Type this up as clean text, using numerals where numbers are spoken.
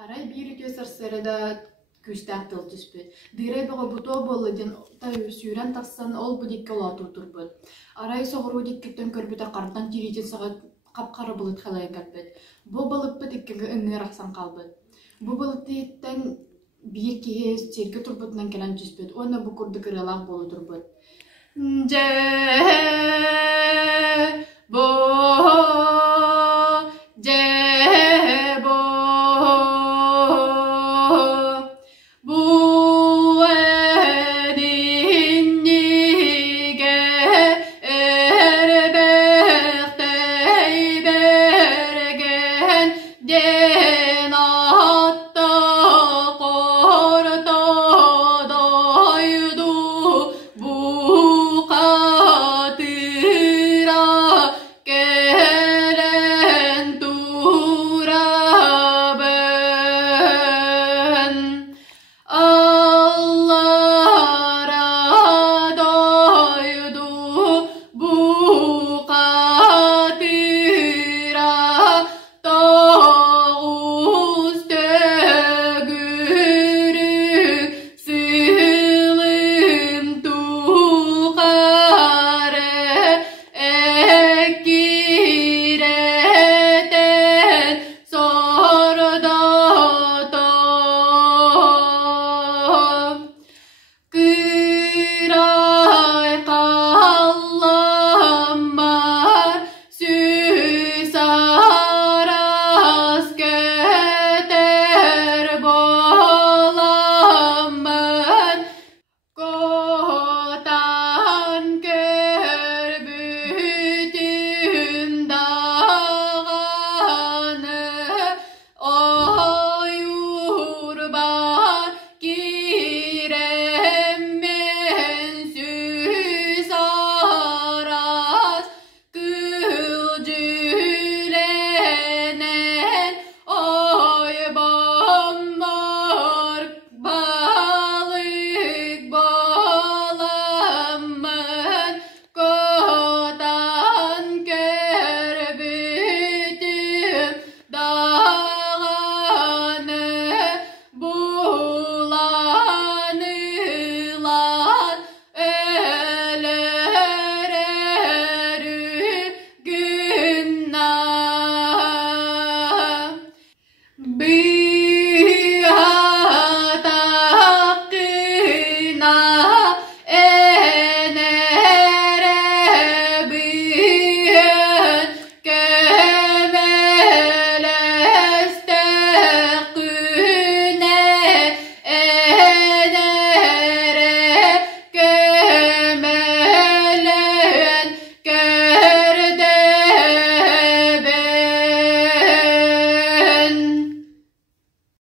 Арай бири төсөр сырыда күстәк тылтыспыт. Дырай бага буто болладын та сүйрен тассан ол будикке лату турбут. Арай соғыру диккеттен көрбүтә картан тиритин сагат капкары булыт халай капбыт. Бу балыппыт иккеге ыңгыр аксан калбыт. Бу балыттыйттан бир кие серге турбутунан келен түспүт. Оны бу курды кыралак болу турбут. Же бо